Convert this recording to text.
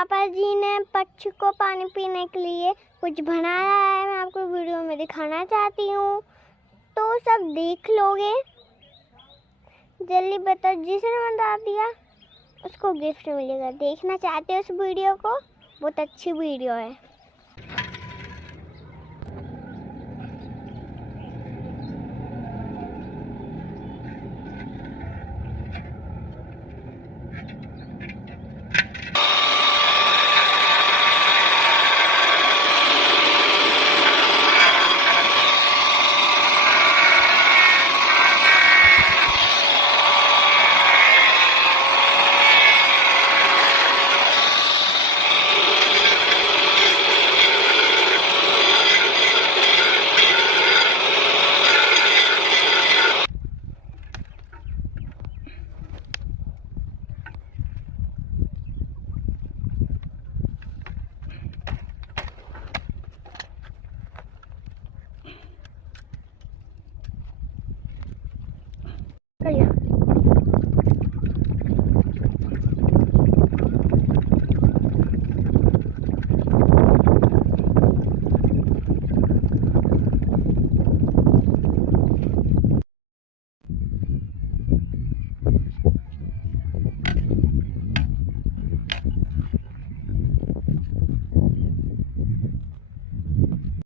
पापा जी ने पक्षी को पानी पीने के लिए कुछ बनाया है, मैं आपको वीडियो में दिखाना चाहती हूँ, तो सब देख लोगे। जल्दी बताओ, जिसने बता दिया उसको गिफ्ट मिलेगा। देखना चाहते हो उस वीडियो को? बहुत अच्छी वीडियो है। कर लिया।